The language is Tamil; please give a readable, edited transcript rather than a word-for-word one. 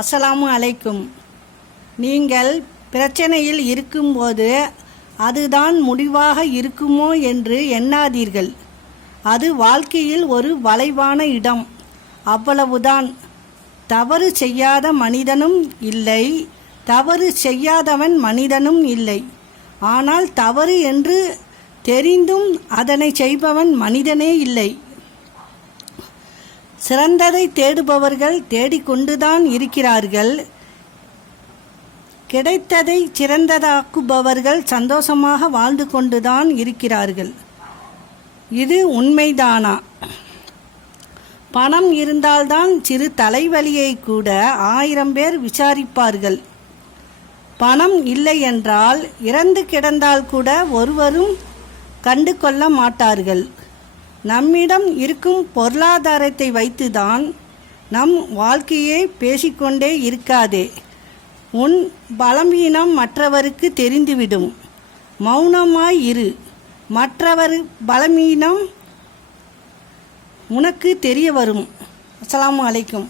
அஸ்ஸலாமு அலைக்கும். நீங்கள் பிரச்சனையில் இருக்கும்போது அதுதான் முடிவாக இருக்குமோ என்று எண்ணாதீர்கள். அது வாழ்க்கையில் ஒரு வளைவான இடம், அவ்வளவுதான். தவறு செய்யாத மனிதனும் இல்லை, தவறு செய்யாதவன் மனிதனும் இல்லை. ஆனால் தவறு என்று தெரிந்தும் அதனை செய்பவன் மனிதனே இல்லை. சிறந்ததை தேடுபவர்கள் தேடிக்கொண்டுதான் இருக்கிறார்கள். கிடைத்ததை சிறந்ததாக்குபவர்கள் சந்தோஷமாக வாழ்ந்து கொண்டுதான் இருக்கிறார்கள். இது உண்மைதானா? பணம் இருந்தால்தான் சிறு தலைவலியை கூட 1000 பேர் விசாரிப்பார்கள். பணம் இல்லை என்றால் இறந்து கிடந்தால் கூட ஒருவரும் கண்டு கொள்ள மாட்டார்கள். நம்மிடம் இருக்கும் பொருளாதாரத்தை வைத்துதான் நம் வாழ்க்கையை பேசிக்கொண்டே இருக்காதே. உன் பலவீனம் மற்றவருக்கு தெரிந்துவிடும். மௌனமாய் இரு. மற்றவர் பலவீனம் உனக்கு தெரிய வரும். அஸ்ஸலாமு அலைக்கும்.